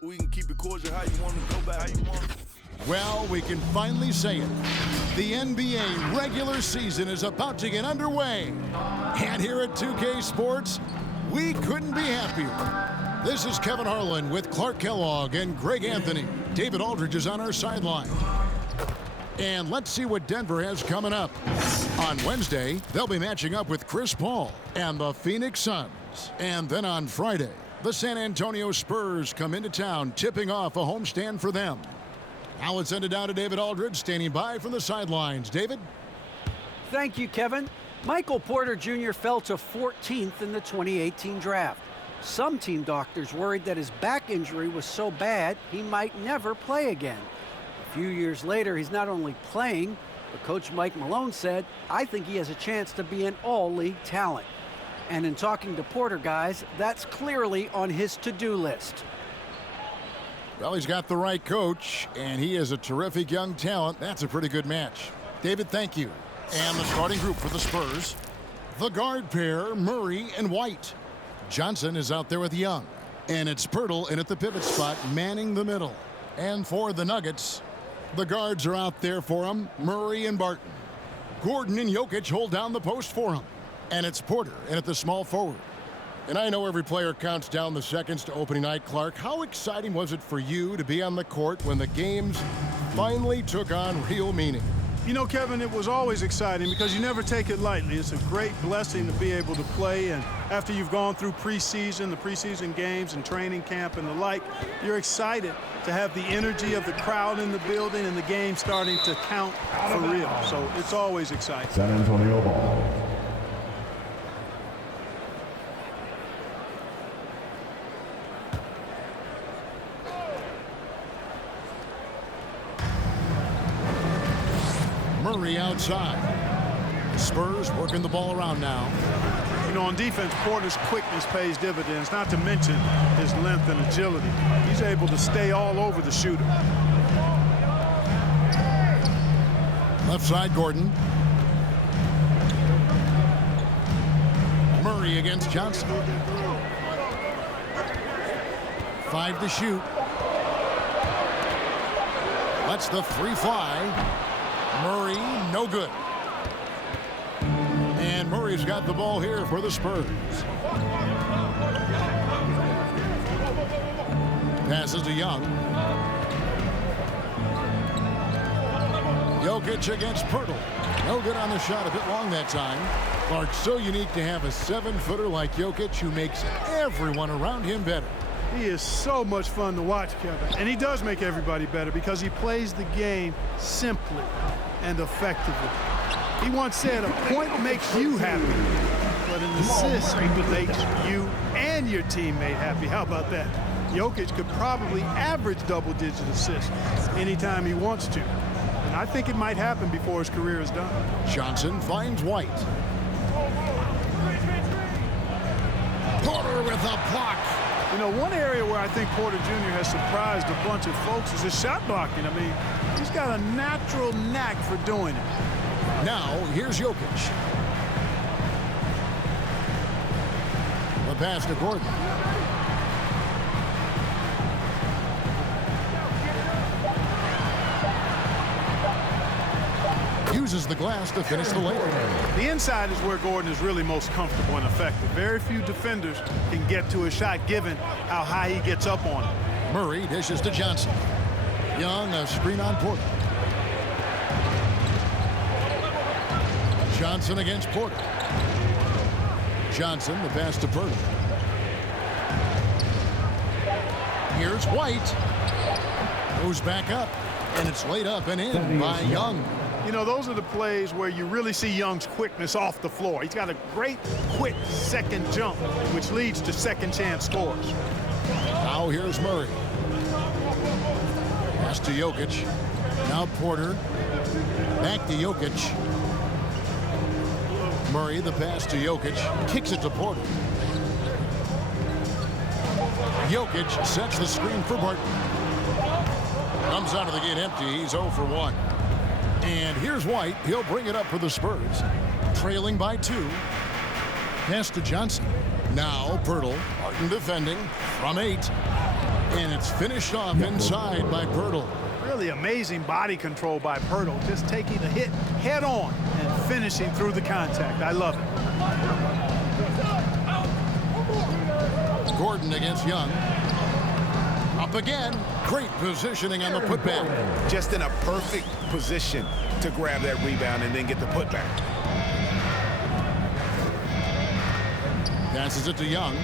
we can keep it cordial how you want to go back. Well, we can finally say it. The NBA regular season is about to get underway. And here at 2K Sports, we couldn't be happier. This is Kevin Harlan with Clark Kellogg and Greg Anthony. David Aldridge is on our sideline. And let's see what Denver has coming up. On Wednesday, they'll be matching up with Chris Paul and the Phoenix Suns. And then on Friday, the San Antonio Spurs come into town, tipping off a homestand for them. Now let's send it down to David Aldridge, standing by from the sidelines. David? Thank you, Kevin. Michael Porter Jr. fell to 14th in the 2018 draft. Some team doctors worried that his back injury was so bad he might never play again. A few years later, he's not only playing, but Coach Mike Malone said, "I think he has a chance to be an all-league talent." And in talking to Porter, guys, that's clearly on his to-do list. Well, he's got the right coach, and he is a terrific young talent. That's a pretty good match. David, thank you. And the starting group for the Spurs, the guard pair, Murray and White. Johnson is out there with Young. And it's Pirtle in at the pivot spot, manning the middle. And for the Nuggets, the guards are out there for him, Murray and Barton. Gordon and Jokic hold down the post for him. And it's Porter in at the small forward. And I know every player counts down the seconds to opening night. Clark, how exciting was it for you to be on the court when the games finally took on real meaning? You know, Kevin, it was always exciting because you never take it lightly. It's a great blessing to be able to play, and after you've gone through preseason, the preseason games and training camp and the like, you're excited to have the energy of the crowd in the building and the game starting to count for real. So it's always exciting. San Antonio ball. Murray outside. Spurs working the ball around now. You know, on defense, Porter's quickness pays dividends, not to mention his length and agility. He's able to stay all over the shooter. Left side, Gordon. Murray against Johnson. 5 to shoot. Lets the three fly. Murray, no good. And Murray's got the ball here for the Spurs. Passes to Young. Jokic against Pirtle. No good on the shot, a bit long that time. Clark, so unique to have a 7-footer like Jokic who makes everyone around him better. He is so much fun to watch, Kevin. And he does make everybody better because he plays the game simply and effectively. He once said, "A point makes you happy, but an assist makes you and your teammate happy." How about that? Jokic could probably average double-digit assists anytime he wants to. And I think it might happen before his career is done. Johnson finds White. Porter with a block. You know, one area where I think Porter Jr. has surprised a bunch of folks is his shot blocking. I mean, he's got a natural knack for doing it. Now, here's Jokic. The pass to Gordon. Uses the glass to finish the layup. The inside is where Gordon is really most comfortable and effective. Very few defenders can get to a shot given how high he gets up on it. Murray dishes to Johnson. Young, a screen on Porter. Johnson against Porter. Johnson, the pass to Porter. Here's White. Goes back up, and it's laid up and in by Young. You know, those are the plays where you really see Young's quickness off the floor. He's got a great, quick second jump, which leads to second chance scores. Now here's Murray. Pass to Jokic. Now Porter. Back to Jokic. Murray, the pass to Jokic. Kicks it to Porter. Jokic sets the screen for Barton. Comes out of the gate empty. He's 0 for 1. And here's White. He'll bring it up for the Spurs. Trailing by 2. Pass to Johnson. Now Pirtle. Barton defending from 8. And it's finished off inside by Pirtle. Really amazing body control by Pirtle, just taking the hit head on and finishing through the contact. I love it. Gordon against Young. Up again. Great positioning on the putback. Just in a perfect position to grab that rebound and then get the putback. Passes it to Young.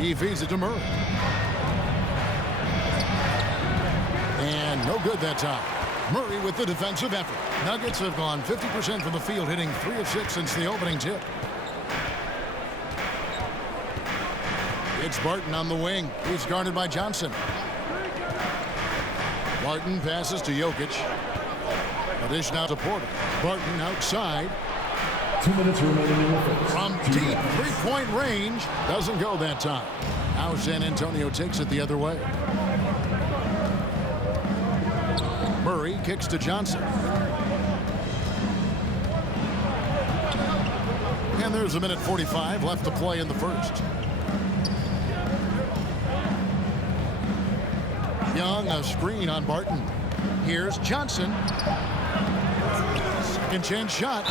He feeds it to Murray. And no good that time. Murray with the defensive effort. Nuggets have gone 50% from the field, hitting 3 of 6 since the opening tip. It's Barton on the wing. He's guarded by Johnson. Barton passes to Jokic. A dish now to Porter. Barton outside. 2 minutes remaining in the first. From deep three-point range. Doesn't go that time. Now San Antonio takes it the other way. Murray kicks to Johnson. And there's a minute 45 left to play in the first. Young, a screen on Barton. Here's Johnson. Second chance shot.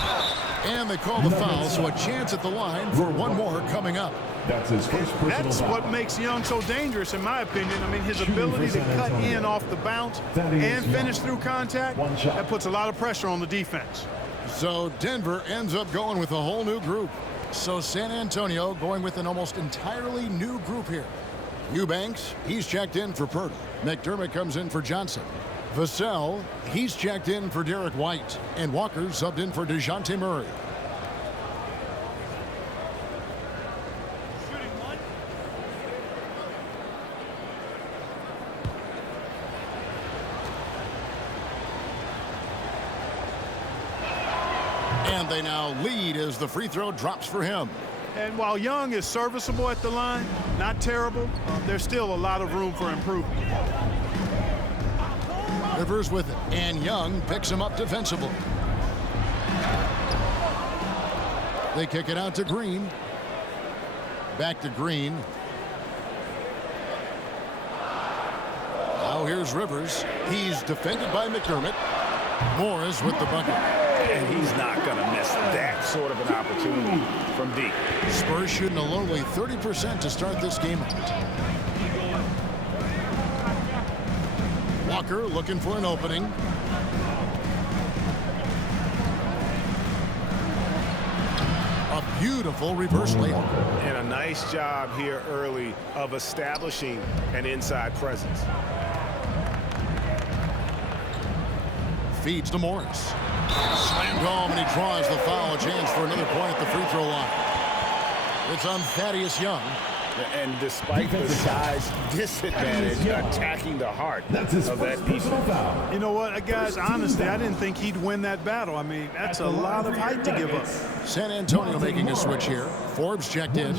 And they call the foul, so a chance at the line for one more coming up. That's his first personal That's foul. what makes Young so dangerous, in my opinion. I mean, his ability to cut in off the bounce and finish through contact, that puts a lot of pressure on the defense. So Denver ends up going with a whole new group. So San Antonio going with an almost entirely new group here. Eubanks, he's checked in for Pirtle. McDermott comes in for Johnson. Vassell, he's checked in for Derek White. And Walker subbed in for DeJounte Murray. And they now lead as the free throw drops for him. And while Young is serviceable at the line, not terrible, there's still a lot of room for improvement. Rivers with it, and Young picks him up defensively. They kick it out to Green. Back to Green. Now here's Rivers. He's defended by McDermott. Morris with the bucket. And he's not going to miss that sort of an opportunity from deep. Spurs shooting a lowly 30% to start this game out. Walker looking for an opening. A beautiful reverse layup. And a nice job here early of establishing an inside presence. Feeds to Morris. Slammed home, and he draws the foul. A chance for another point at the free throw line. It's on Thaddeus Young. And despite the size disadvantage, attacking the heart of that defense. You know what, guys, honestly, I didn't think he'd win that battle. I mean, that's a lot of height to give up. San Antonio making a switch here. Forbes checked in.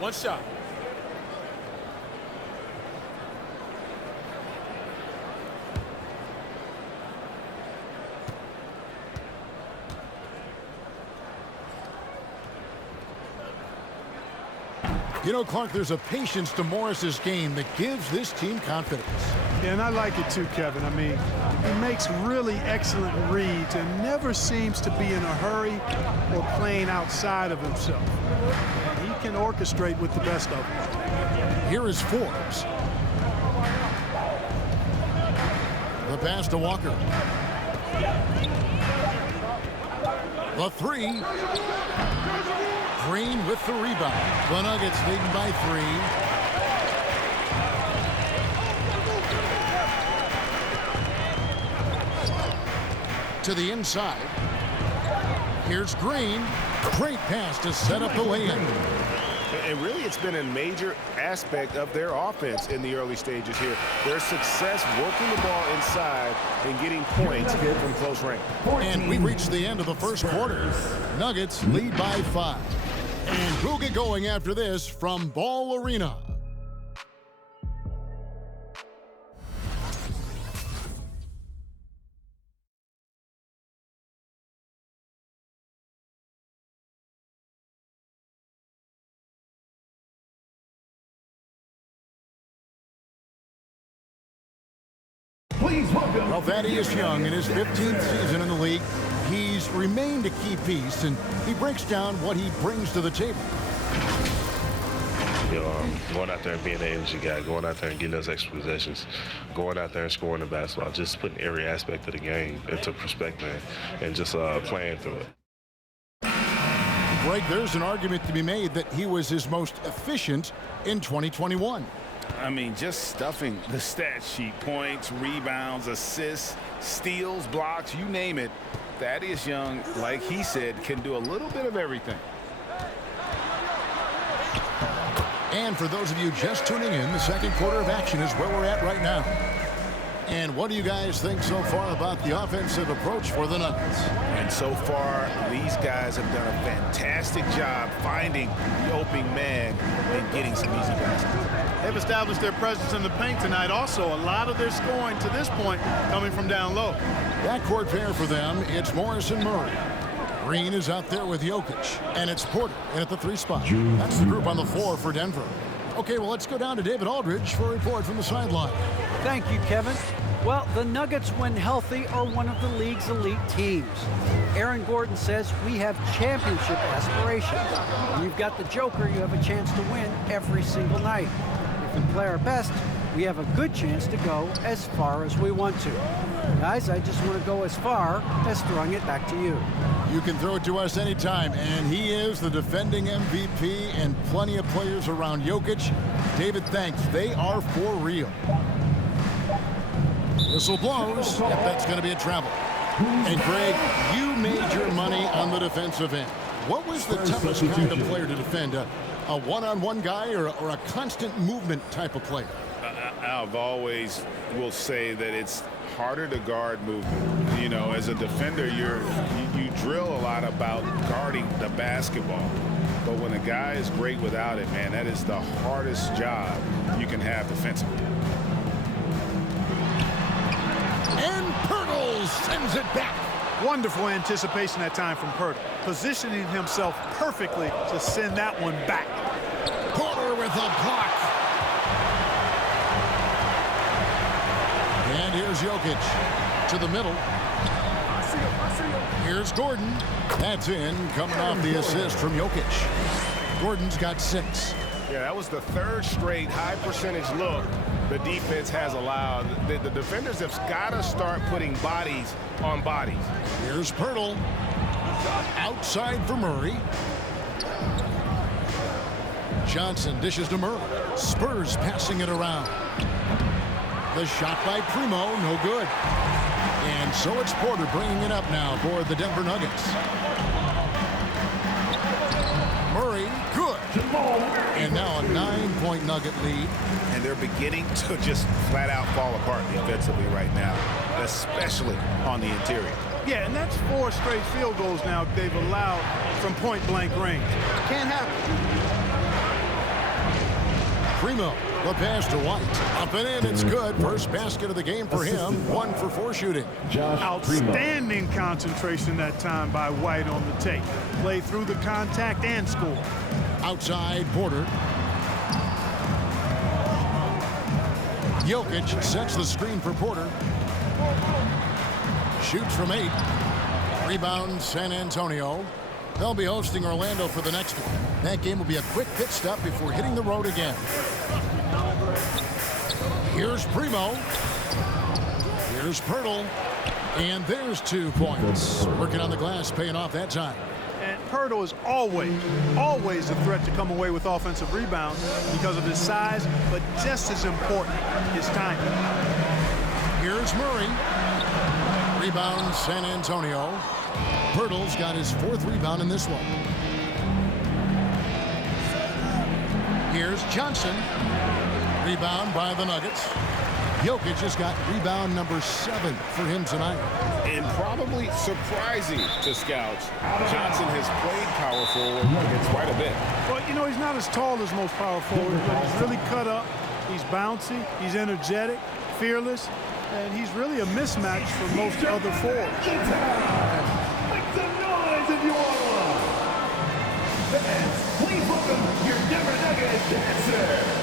One shot. You know, Clark, there's a patience to Morris's game that gives this team confidence. Yeah, and I like it too, Kevin. I mean, he makes really excellent reads and never seems to be in a hurry or playing outside of himself. And he can orchestrate with the best of them. Here is Forbes. The pass to Walker. The three. Green with the rebound. The Nuggets leading by 3. To the inside. Here's Green. Great pass to set up the lay-in. And really, it's been a major aspect of their offense in the early stages here. Their success working the ball inside and getting points from close range. And we reached the end of the first quarter. Nuggets lead by 5. And we'll get going after this from Ball Arena. Please welcome. Well, Thaddeus Young, in his 15th season in the league, he's remained a key piece, and he breaks down what he brings to the table. You know, going out there and being an energy guy, going out there and getting those extra possessions, going out there and scoring the basketball, just putting every aspect of the game into perspective and just playing through it. Greg, there's an argument to be made that he was his most efficient in 2021. I mean, just stuffing the stat sheet. Points, rebounds, assists, steals, blocks, you name it. Thaddeus Young, like he said, can do a little bit of everything. And for those of you just tuning in, the second quarter of action is where we're at right now. And what do you guys think so far about the offensive approach for the Nuggets? And so far, these guys have done a fantastic job finding the opening man and getting some easy baskets. They've established their presence in the paint tonight. Also, a lot of their scoring to this point coming from down low. Backcourt pair for them, it's Morris and Murray. Green is out there with Jokic, and it's Porter in at the 3 spot. That's the group on the floor for Denver. Okay, well, let's go down to David Aldridge for a report from the sideline. Thank you, Kevin. Well, the Nuggets, when healthy, are one of the league's elite teams. Aaron Gordon says we have championship aspirations. When you've got the Joker, you have a chance to win every single night. If we play our best, we have a good chance to go as far as we want to. Guys, I just want to go as far as throwing it back to you. You can throw it to us anytime, and he is the defending MVP and plenty of players around Jokic. David, thanks. They are for real. Whistle blows. Yep, that's going to be a travel. And Greg, you made your money on the defensive end. What was the toughest kind of player to defend? A one-on-one guy or a constant movement type of player? I've always will say that it's harder to guard movement. You know, as a defender, you drill a lot about guarding the basketball. But when a guy is great without it, man, that is the hardest job you can have defensively. And Pirtle sends it back. Wonderful anticipation that time from Pirtle, positioning himself perfectly to send that one back. Porter with a block. And here's Jokic to the middle. Here's Gordon. That's in, coming off the assist from Jokic. Gordon's got 6. Yeah, that was the 3rd straight high percentage look the defense has allowed. The defenders have got to start putting bodies on bodies. Here's Pirtle. Outside for Murray. Johnson dishes to Murray. Spurs passing it around. The shot by Primo, no good. And so it's Porter bringing it up now for the Denver Nuggets. Murray, good. And now a 9-point Nugget lead. And they're beginning to just flat out fall apart defensively right now, especially on the interior. Yeah, and that's 4 straight field goals now they've allowed from point-blank range. Can't happen. Primo, the pass to White. Up and in, it's good. First basket of the game for him. 1 for 4 shooting. Outstanding concentration that time by White on the take. Play through the contact and score. Outside, Porter. Jokic sets the screen for Porter. Shoots from 8. Rebound, San Antonio. They'll be hosting Orlando for the next one. That game will be a quick pit stop before hitting the road again. Here's Primo. Here's Pirtle. And there's 2 points. Working on the glass, paying off that time. And Pirtle is always a threat to come away with offensive rebounds because of his size, but just as important, his timing. Here's Murray. Rebound, San Antonio. Pirtle's got his 4th rebound in this one. Here's Johnson. Rebound by the Nuggets. Jokic has got rebound number 7 for him tonight. And probably surprising to scouts, Johnson has played power forward quite a bit. Well, you know, he's not as tall as most power forwards, but he's really cut up. He's bouncy. He's energetic, fearless, and he's really a mismatch for most other forwards. Make some noise if you want one. Fans, please welcome your Denver Nuggets dancer.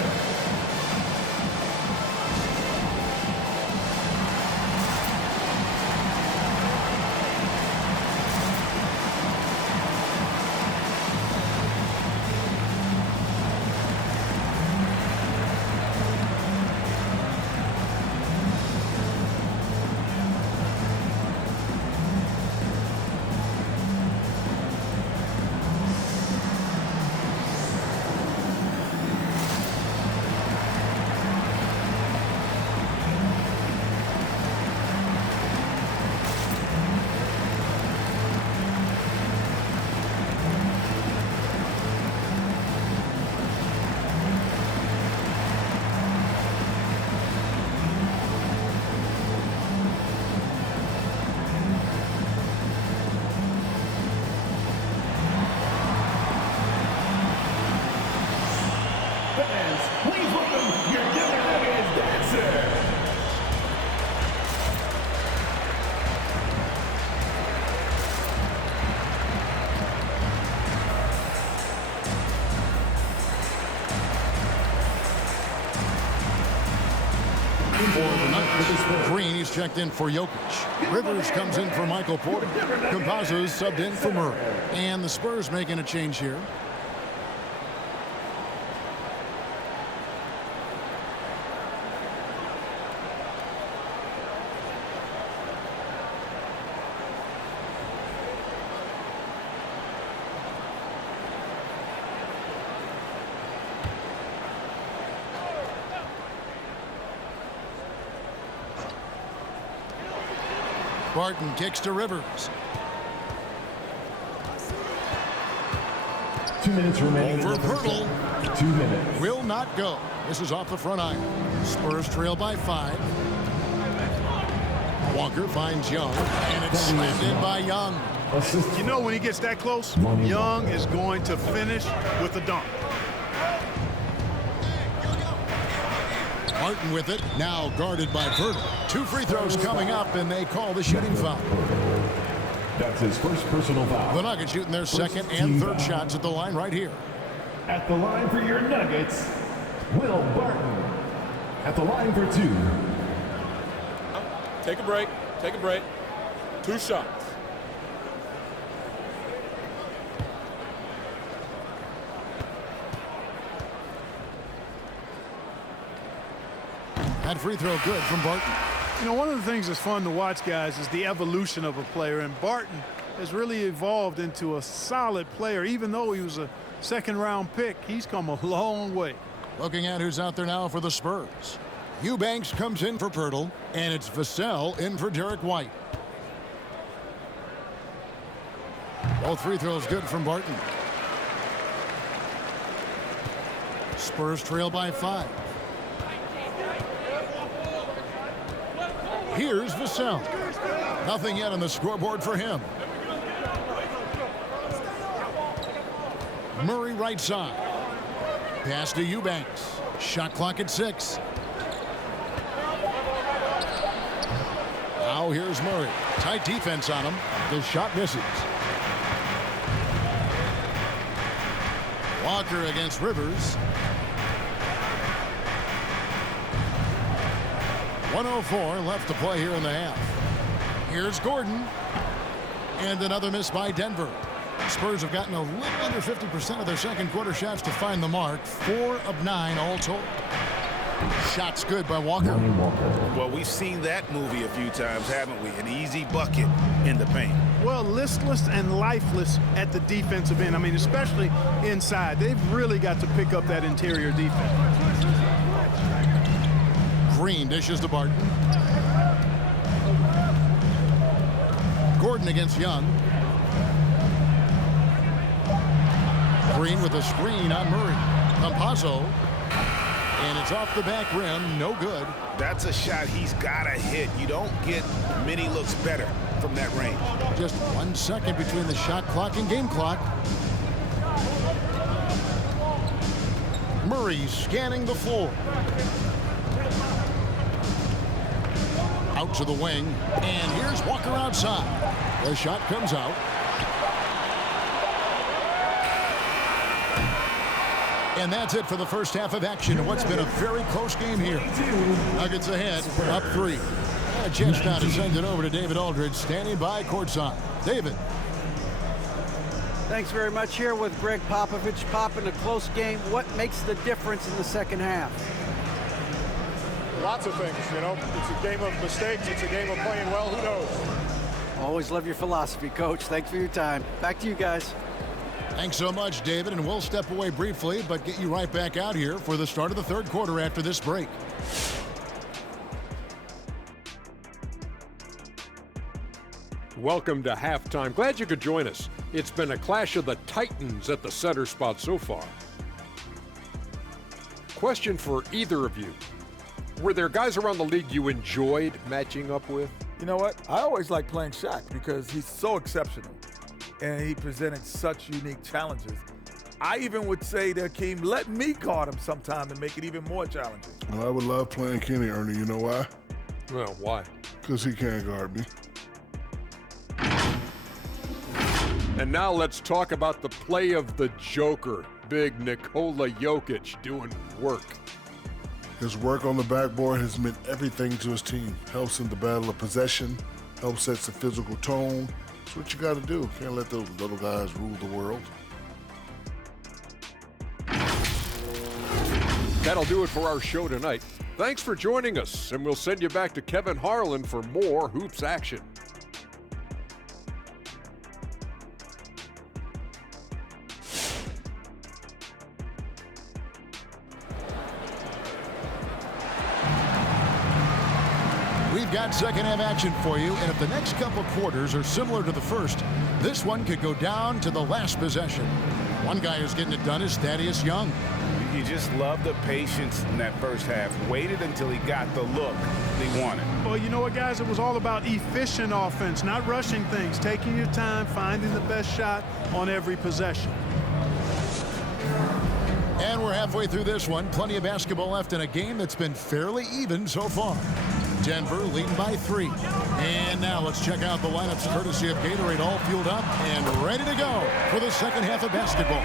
please welcome your Denver Nuggets dancer. For the Nuggets, Green is checked in for Jokic. Rivers comes in for Michael Porter. Campazzo's subbed in for Murray. And the Spurs making a change here. Barton kicks to Rivers. 2 minutes remaining. Over Pirtle. 2 minutes. Will not go. This is off the front iron. Spurs trail by 5. Walker finds Young, and it's slammed in by Young. You know when he gets that close, Young is going to finish with a dunk. Martin with it, now guarded by Pirtle. 2 free throws coming up, and they call the shooting foul. That's his first personal foul. The Nuggets shooting their second and third shots at the line right here. At the line for your Nuggets, Will Barton. At the line for 2. Take a break. Take a break. 2 shots. That free throw good from Barton. You know, one of the things that's fun to watch, guys, is the evolution of a player. And Barton has really evolved into a solid player. Even though he was a second-round pick, he's come a long way. Looking at who's out there now for the Spurs. Eubanks comes in for Pirtle, and it's Vassell in for Derek White. Both free throws good from Barton. Spurs trail by 5. Here's Vassell. Nothing yet on the scoreboard for him. Murray right side. Pass to Eubanks. Shot clock at 6. Now here's Murray. Tight defense on him. The shot misses. Walker against Rivers. 1:04 left to play here in the half. Here's Gordon. And another miss by Denver. Spurs have gotten a little under 50% of their second quarter shots to find the mark. 4 of 9 all told. Shots good by Walker. Well, we've seen that movie a few times, haven't we? An easy bucket in the paint. Well, listless and lifeless at the defensive end. I mean, especially inside. They've really got to pick up that interior defense. Green dishes to Barton. Gordon against Young. Green with a screen on Murray. Campazzo. And it's off the back rim. No good. That's a shot he's got to hit. You don't get many looks better from that range. Just 1 second between the shot clock and game clock. Murray scanning the floor. Out to the wing. And here's Walker outside. The shot comes out. And that's it for the first half of action in what's been a very close game here. Nuggets ahead, up 3. A chance now to send it over to David Aldridge, standing by courtside. David. Thanks very much. Here with Greg Popovich. Pop, in a close game, what makes the difference in the second half? Lots of things, you know. It's a game of mistakes. It's a game of playing well. Who knows? Always love your philosophy, Coach. Thanks for your time. Back to you guys. Thanks so much, David, and we'll step away briefly, but get you right back out here for the start of the third quarter after this break. Welcome to halftime. Glad you could join us. It's been a clash of the Titans at the center spot so far. Question for either of you. Were there guys around the league you enjoyed matching up with? You know what? I always like playing Shaq because he's so exceptional and he presented such unique challenges. I even would say that, Keem, let me guard him sometime and make it even more challenging. Well, I would love playing Kenny, Ernie. You know why? Well, why? Because he can't guard me. And now let's talk about the play of the Joker. Big Nikola Jokic doing work. His work on the backboard has meant everything to his team. Helps in the battle of possession, helps set the physical tone. That's what you got to do. Can't let those little guys rule the world. That'll do it for our show tonight. Thanks for joining us, and we'll send you back to Kevin Harlan for more hoops action. We've got second half action for you, and if the next couple quarters are similar to the first, this one could go down to the last possession. One guy who's getting it done is Thaddeus Young. You just love the patience in that first half. Waited until he got the look he wanted. Well, you know what, guys? It was all about efficient offense, not rushing things, taking your time, finding the best shot on every possession. And we're halfway through this one. Plenty of basketball left in a game that's been fairly even so far. Denver leading by 3. And now let's check out the lineups courtesy of Gatorade, all fueled up and ready to go for the second half of basketball.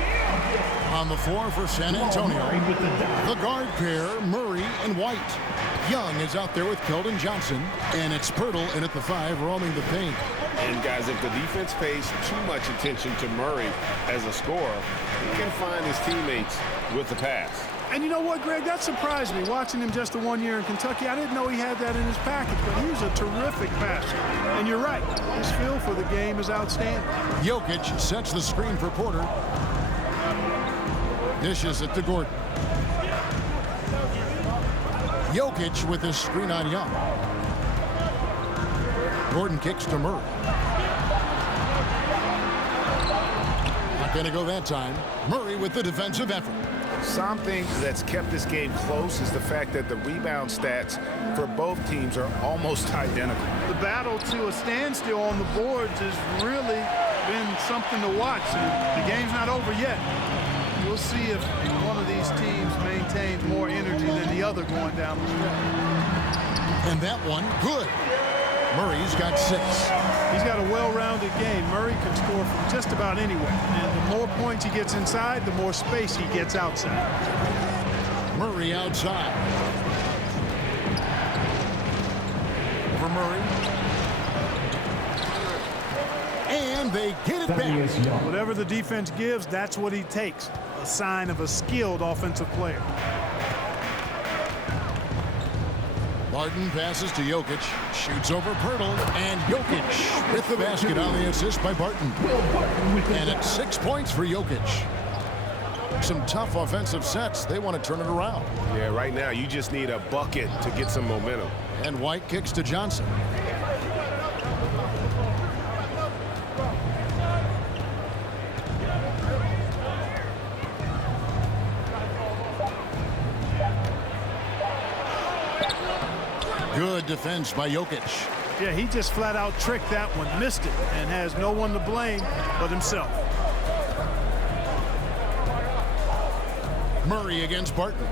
On the floor for San Antonio, the guard pair, Murray and White. Young is out there with Keldon Johnson, and it's Pirtle in at the 5, roaming the paint. And guys, if the defense pays too much attention to Murray as a scorer, he can find his teammates with the pass. And you know what, Greg? That surprised me. Watching him just the 1 year in Kentucky, I didn't know he had that in his package, but he was a terrific passer. And you're right, his feel for the game is outstanding. Jokic sets the screen for Porter. Dishes it to Gordon. Jokic with his screen on Young. Gordon kicks to Murray. Not going to go that time. Murray with the defensive effort. Something that's kept this game close is the fact that the rebound stats for both teams are almost identical. The battle to a standstill on the boards has really been something to watch. And the game's not over yet. We'll see if one of these teams maintains more energy than the other going down the stretch. And that one, good. Murray's got 6. He's got a well-rounded game. Murray can score from just about anywhere. And the more points he gets inside, the more space he gets outside. Murray outside. Over Murray. And they get it back. Whatever the defense gives, that's what he takes. A sign of a skilled offensive player. Barton passes to Jokic, shoots over Pirtle, and Jokic with the basket on the assist by Barton. And it's 6 points for Jokic. Some tough offensive sets. They want to turn it around. Yeah, right now you just need a bucket to get some momentum. And White kicks to Johnson. Good defense by Jokic. Yeah, he just flat out tricked that one, missed it, and has no one to blame but himself. Murray against Barton.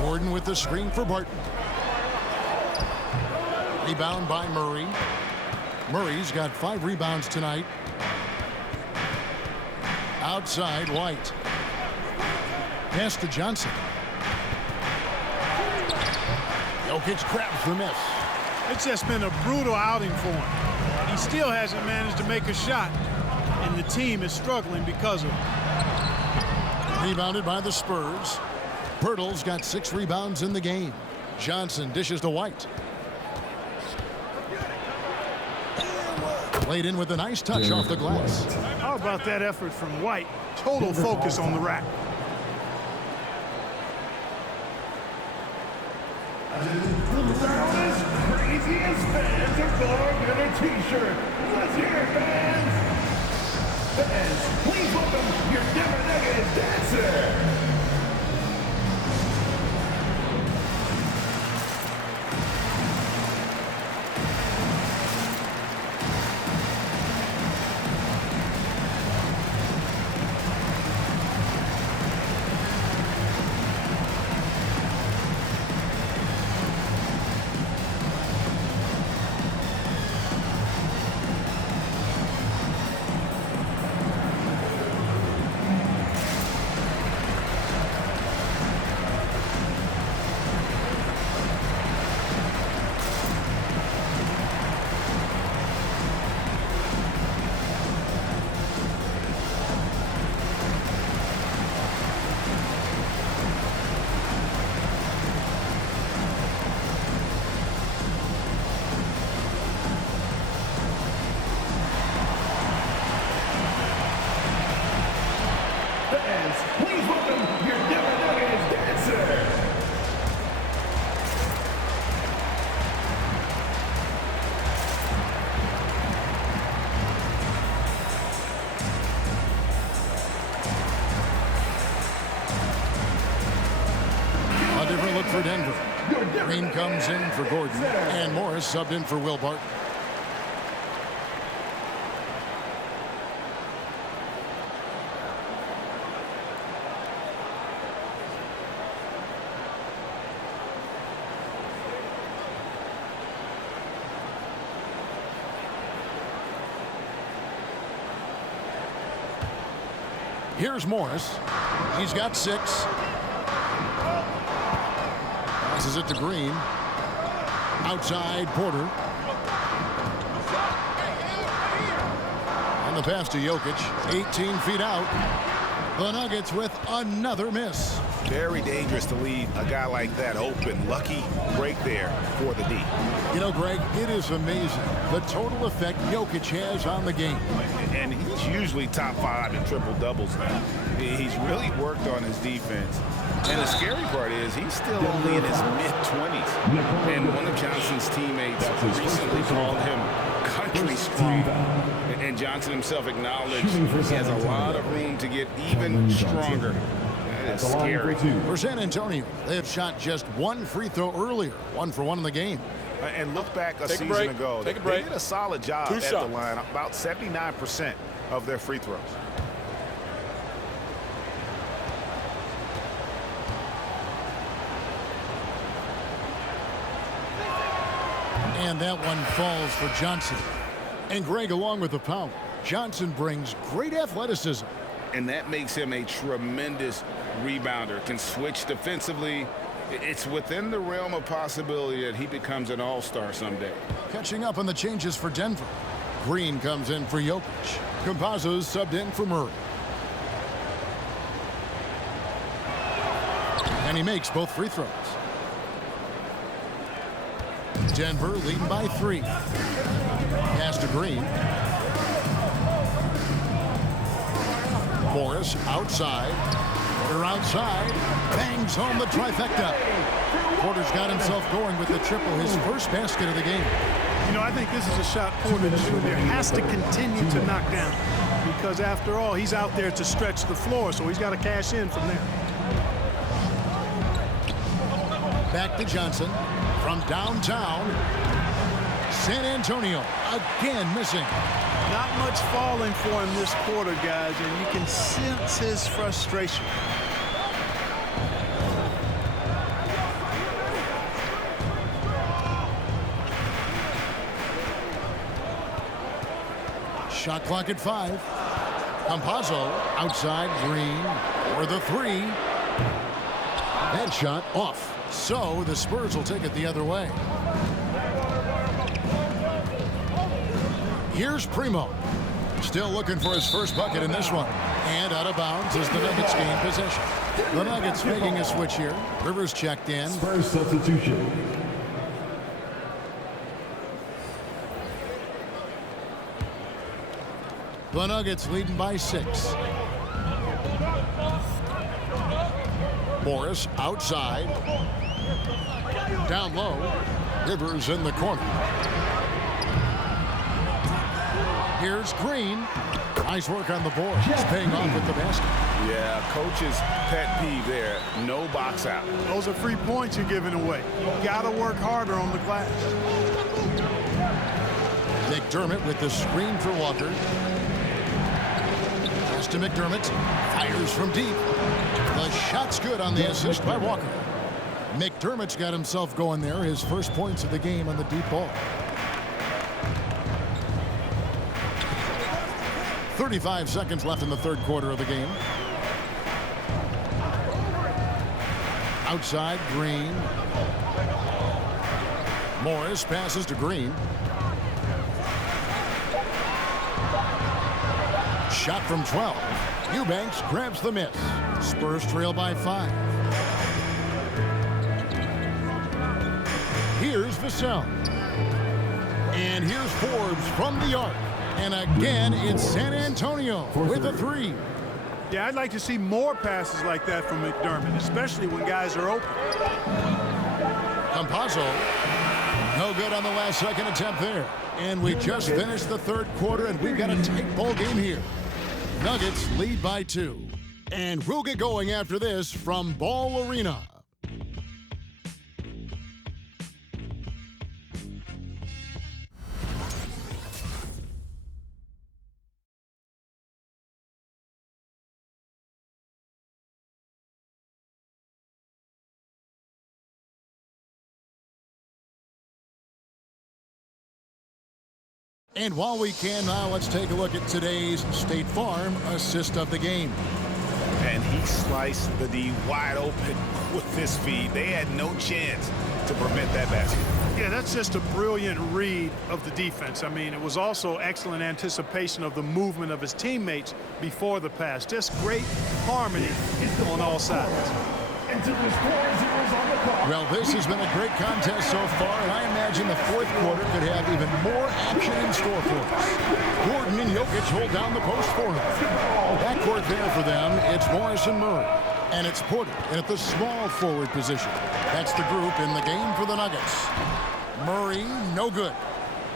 Gordon with the screen for Barton. Rebound by Murray. Murray's got 5 rebounds tonight. Outside, White. Pass to Johnson. Jokic grabs the miss. It's just been a brutal outing for him. He still hasn't managed to make a shot, and the team is struggling because of it. Rebounded by the Spurs. Pirtle's got 6 rebounds in the game. Johnson dishes to White. Played in with a nice touch off the glass. How about that effort from White? Total focus on the rack. The crowd is crazy as fans are going in a t-shirt. Let's hear it, fans. Fans, please welcome your Denver Nuggets dancer. for Denver. Green comes in for Gordon, and Morris subbed in for Will Barton. Here's Morris. He's got 6. Passes it to Green. Outside Porter. And the pass to Jokic. 18 feet out. The Nuggets with another miss. Very dangerous to leave a guy like that open. Lucky break there for the D. You know, Greg, it is amazing the total effect Jokic has on the game. And he's usually top 5 in triple-doubles now. He's really worked on his defense. And the scary part is he's still only in his mid-20s. And one of Johnson's teammates recently called him country strong. And Johnson himself acknowledged he has a lot of room to get even stronger. That is scary. For San Antonio, they have shot just 1 free throw earlier, 1 for 1 in the game. And look back a season ago. Take a break. They did a solid job at the line, about 79% of their free throws. And that one falls for Johnson. And Greg, along with the power, Johnson brings great athleticism. And that makes him a tremendous rebounder. Can switch defensively. It's within the realm of possibility that he becomes an all-star someday. Catching up on the changes for Denver. Green comes in for Jokic. Campazzo's subbed in for Murray. And he makes both free throws. Denver leading by 3. Pass to Green. Morris outside. Porter outside. Bangs home the trifecta. Porter's got himself going with the triple, his first basket of the game. You know, I think this is a shot Porter Jr. has to continue to knock down because, after all, he's out there to stretch the floor, so he's got to cash in from there. Back to Johnson from downtown. San Antonio again missing. Not much falling for him this quarter, guys, and you can sense his frustration. Shot clock at 5. Campazzo outside Green for the 3. That shot off. So the Spurs will take it the other way. Here's Primo. Still looking for his first bucket in this one. And out of bounds as the Nuggets gain possession. The Nuggets making a switch here. Rivers checked in. Spurs substitution. The Nuggets leading by 6. Morris outside. Down low. Rivers in the corner. Here's Green. Nice work on the board. He's paying off with the basket. Yeah, coach's pet peeve there. No box out. Those are free points you're giving away. You got to work harder on the glass. McDermott with the screen for Walker. Pass to McDermott. Fires from deep. The shot's good on the assist by Walker. McDermott's got himself going there. His first points of the game on the deep ball. 35 seconds left in the third quarter of the game. Outside, Green. Morris passes to Green. Shot from 12. Eubanks grabs the miss. Spurs trail by 5. Here's Vassell. And here's Forbes from the arc. And again, it's San Antonio with a 3. Yeah, I'd like to see more passes like that from McDermott, especially when guys are open. Campazzo, no good on the last second attempt there. And we just finished the third quarter, and we've got a tight ball game here. Nuggets lead by 2. And we'll get going after this from Ball Arena. And while we can now, let's take a look at today's State Farm assist of the game. And he sliced the D wide open with his feed. They had no chance to prevent that basket. Yeah, that's just a brilliant read of the defense. I mean, it was also excellent anticipation of the movement of his teammates before the pass. Just great harmony on all sides. Well, this has been a great contest so far, and I imagine the fourth quarter could have even more action in store for us. Gordon and Jokic hold down the post for him. Backcourt there for them, it's Morris and Murray. And it's Porter at the small forward position. That's the group in the game for the Nuggets. Murray, no good.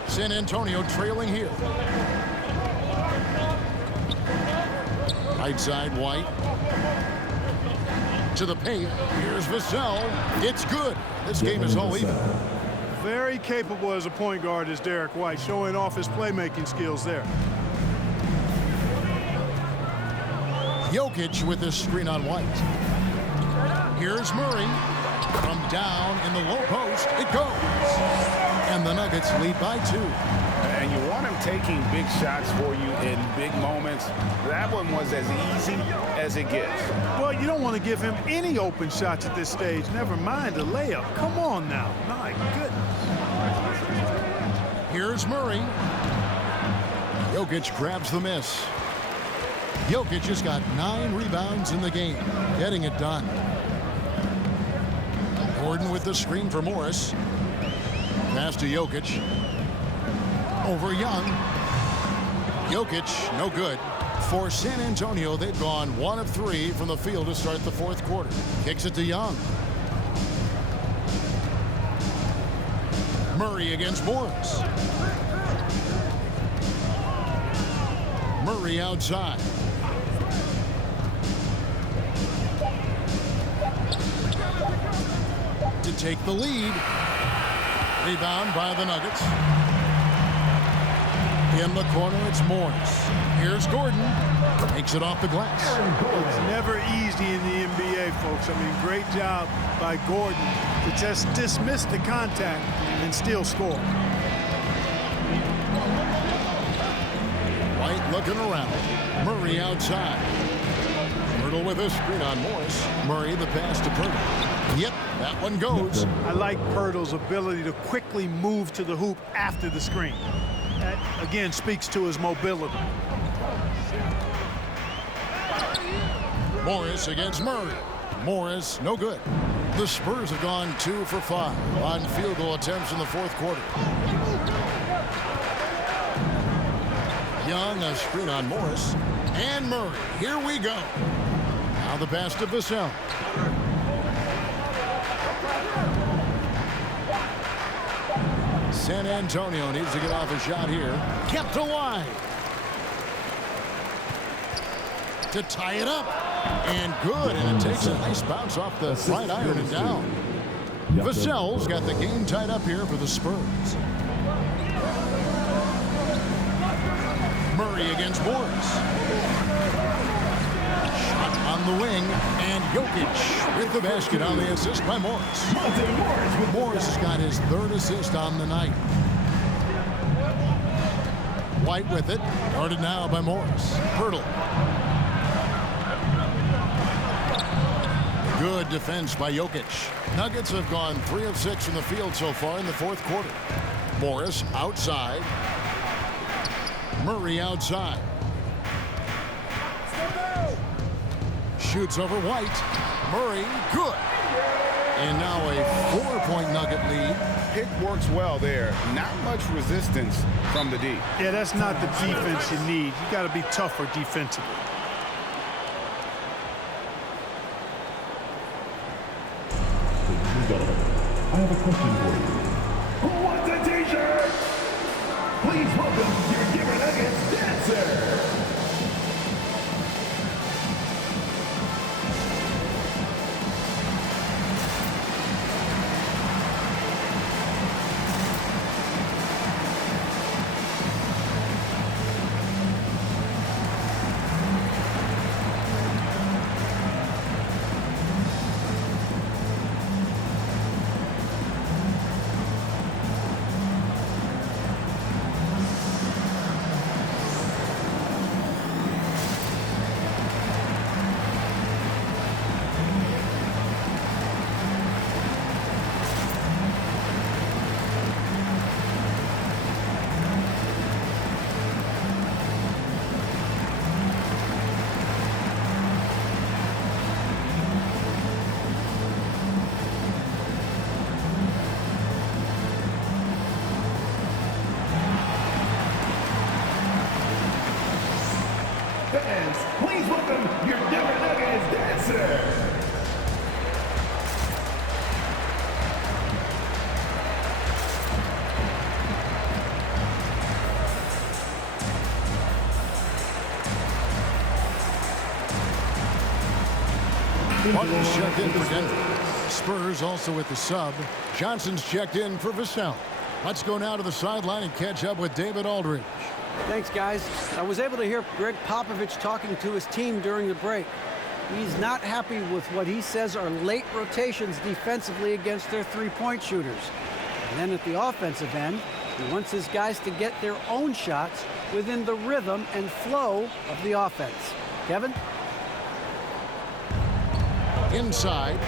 San Antonio trailing here. Right side, White. To the paint. Here's Vassell. It's good. This game is all even. Very capable as a point guard is Derek White, showing off his playmaking skills there. Jokic with this screen on White. Here's Murray. From down in the low post, it goes. And the Nuggets lead by 2. And you want him taking big shots for you in big moments. That one was as easy as it gets. Well, you don't want to give him any open shots at this stage. Never mind a layup. Come on now. My goodness. Here's Murray. Jokic grabs the miss. Jokic has got 9 rebounds in the game, getting it done. Gordon with the screen for Morris. Pass to Jokic. Over Young. Jokic, no good. For San Antonio, they've gone 1 of 3 from the field to start the fourth quarter. Kicks it to Young. Murray against Morris. Murray outside. To take the lead. Rebound by the Nuggets. In the corner, it's Morris. Here's Gordon. Takes it off the glass. It's never easy in the NBA, folks. I mean, great job by Gordon to just dismiss the contact and still score. White looking around. Murray outside. Myrtle with a screen on Morris. Murray the pass to Pirtle. Yep, that one goes. I like Pirtle's ability to quickly move to the hoop after the screen. That, again, speaks to his mobility. Morris against Murray. Morris, no good. The Spurs have gone 2 for 5 on field goal attempts in the fourth quarter. Young, a screen on Morris. And Murray. Here we go. Now the pass to Vassell. San Antonio needs to get off a shot here. Kept alive. To tie it up. And good. And it takes a nice bounce off the right iron and down. Vassell's got the game tied up here for the Spurs. Murray against Morris. Shot on the wing. And Jokic with the basket on the assist by Morris. Morris has got his 3rd assist on the night. White with it. Guarded now by Morris. Pirtle. Good defense by Jokic. Nuggets have gone 3 of 6 from the field so far in the fourth quarter. Morris outside. Murray outside. Shoots over White. Murray, good. And now a 4-point Nugget lead. Pick works well there. Not much resistance from the D. Yeah, that's not the defense you need. You got to be tougher defensively. I have a question for you. Who wants a t-shirt? Please welcome your Denver Nuggets dancer. Martin's checked in for Denver. Spurs also with the sub. Johnson's checked in for Vassell. Let's go now to the sideline and catch up with David Aldridge. Thanks, guys. I was able to hear Greg Popovich talking to his team during the break. He's not happy with what he says are late rotations defensively against their three-point shooters. And then at the offensive end, he wants his guys to get their own shots within the rhythm and flow of the offense. Kevin? Inside.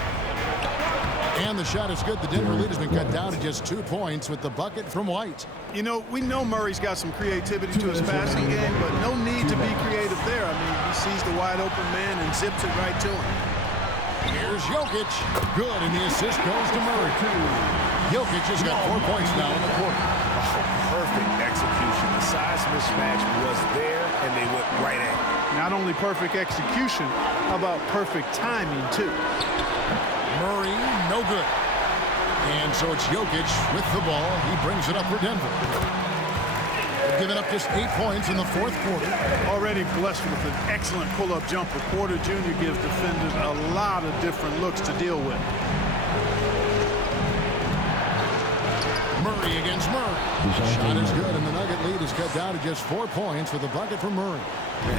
And the shot is good. The Denver lead has been cut down to just 2 points with the bucket from White. You know, we know Murray's got some creativity to his passing game, but no need to be creative there. I mean, he sees the wide open man and zips it right to him. Here's Jokic. Good, and the assist goes to Murray. Jokic has got 4 points now in the quarter. Perfect execution. The size mismatch was there, and they went right at it. Not only perfect execution, how about perfect timing, too? Murray, no good. And so it's Jokic with the ball. He brings it up for Denver. They've given up just 8 points in the fourth quarter. Already blessed with an excellent pull-up jumper. Porter Jr. gives defenders a lot of different looks to deal with. Murray against Murray. Shot is good, and the Nugget lead is cut down to just 4 points with a bucket from Murray.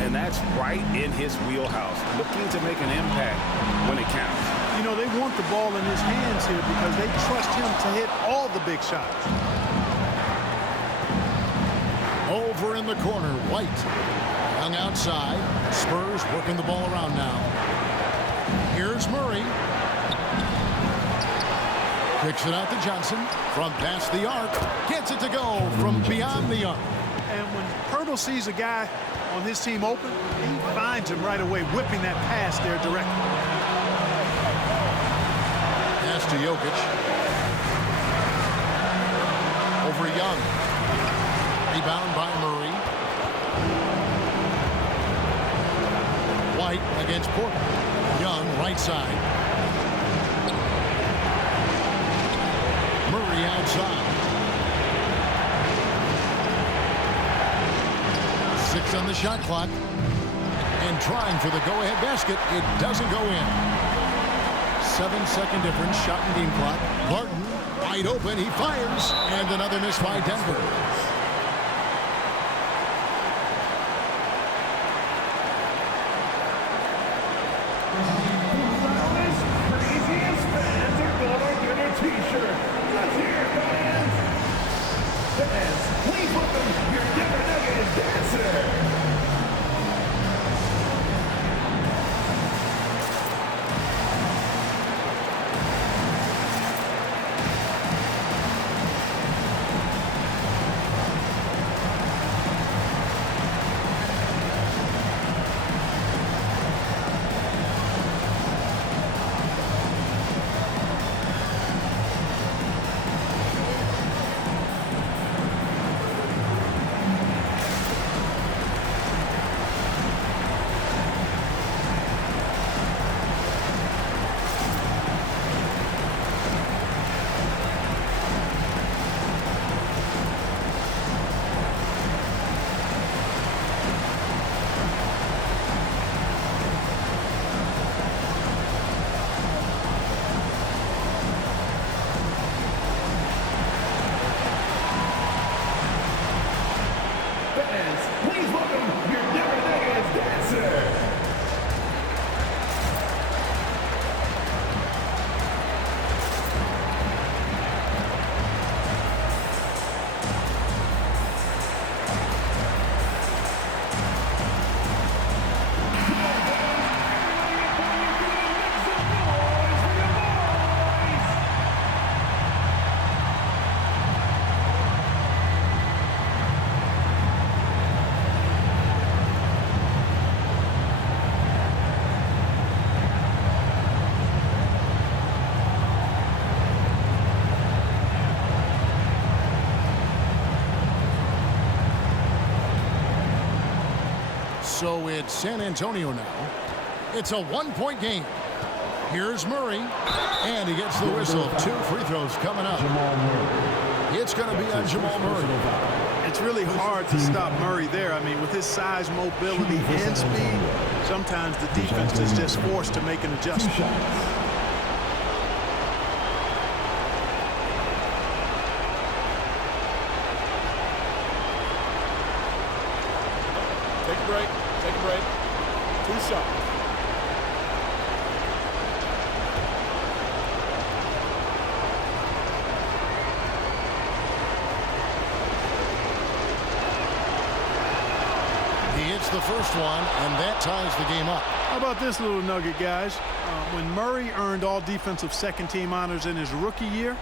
And that's right in his wheelhouse, looking to make an impact when it counts. You know, they want the ball in his hands here because they trust him to hit all the big shots. Over in the corner, White. Young outside. Spurs working the ball around now. Here's Murray. Kicks it out to Johnson from past the arc. Gets it to go from beyond the arc. And when Pirtle sees a guy on his team open, he finds him right away, whipping that pass there directly. Pass to Jokic. Over Young. Rebound by Murray. White against Porter. Young, right side. Murray outside. 6 on the shot clock. And trying for the go-ahead basket. It doesn't go in. 7-second difference, shot and game clock. Barton, wide open, he fires. And another miss by Denver. Craziest fans are gonna get a t-shirt. Let's hear it, fans. Fans, please welcome your Denver Nuggets dancer. Please welcome your Denver Nuggets dancer. So it's San Antonio now. It's a 1-point game. Here's Murray, and he gets the whistle. 2 free throws coming up. It's going to be on Jamal Murray. It's really hard to stop Murray there. I mean, with his size, mobility, and speed, sometimes the defense is just forced to make an adjustment. Take a break. Take a break. 2 shots. He hits the first one, and that ties the game up. How about this little nugget, guys? When Murray earned all defensive second-team honors in his rookie year,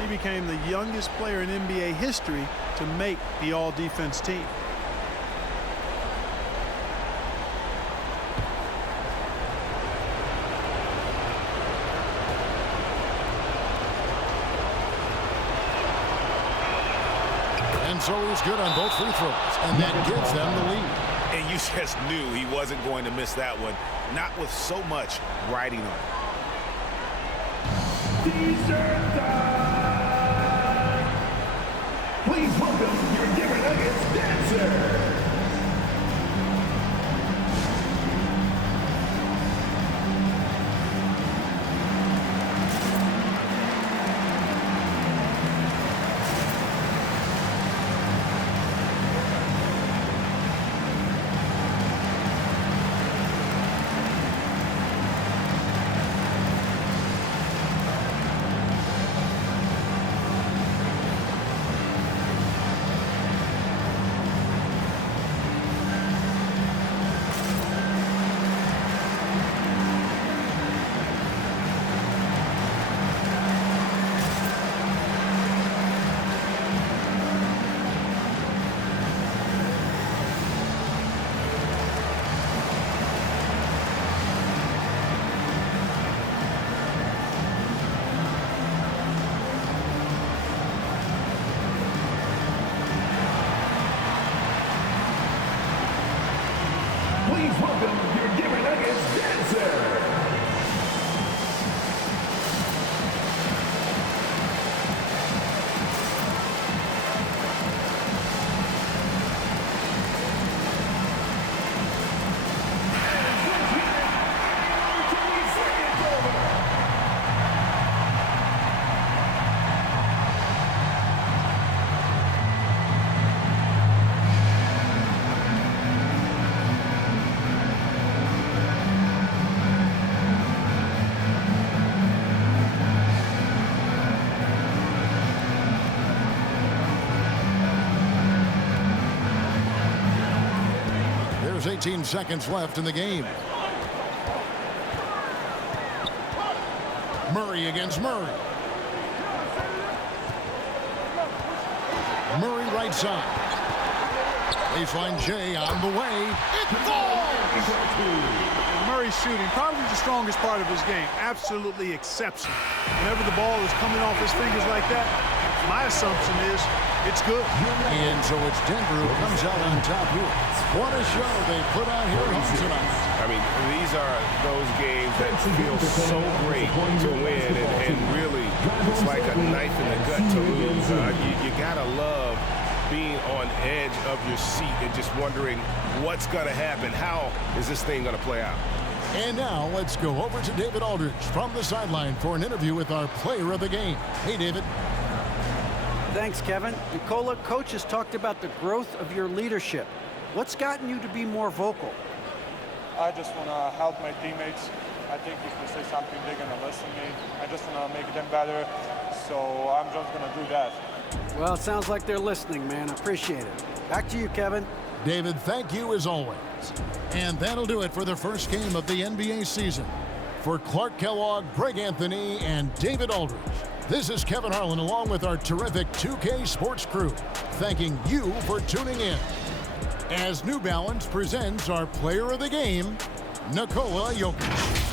he became the youngest player in NBA history to make the all-defense team. And so he's good on both free throws, and that gives them the lead. And you just knew he wasn't going to miss that one, not with so much riding on it. T-shirt time! Please welcome your Denver Nuggets dancer. Please welcome your Denver Nuggets dancer. There's 18 seconds left in the game. Murray against Murray. Murray right side. Baseline J on the way. It falls! Murray's shooting, probably the strongest part of his game. Absolutely exceptional. Whenever the ball is coming off his fingers like that, my assumption is it's good. And so it's Denver who comes out on top here. What a show they put on here at home tonight. I mean, these are those games that feel so great to win, and really, it's like a knife in the gut to lose. You gotta love being on edge of your seat and just wondering what's gonna happen. How is this thing gonna play out? And now let's go over to David Aldridge from the sideline for an interview with our player of the game. Hey, David. Thanks, Kevin. Nikola, coach has talked about the growth of your leadership. What's gotten you to be more vocal? I just want to help my teammates. I think if we say something, they're going to listen to me. I just want to make them better, so I'm just going to do that. Well, it sounds like they're listening, man. I appreciate it. Back to you, Kevin. David, thank you as always. And that'll do it for the first game of the NBA season. For Clark Kellogg, Greg Anthony, and David Aldridge, this is Kevin Harlan along with our terrific 2K Sports crew, thanking you for tuning in. As New Balance presents our player of the game, Nikola Jokic.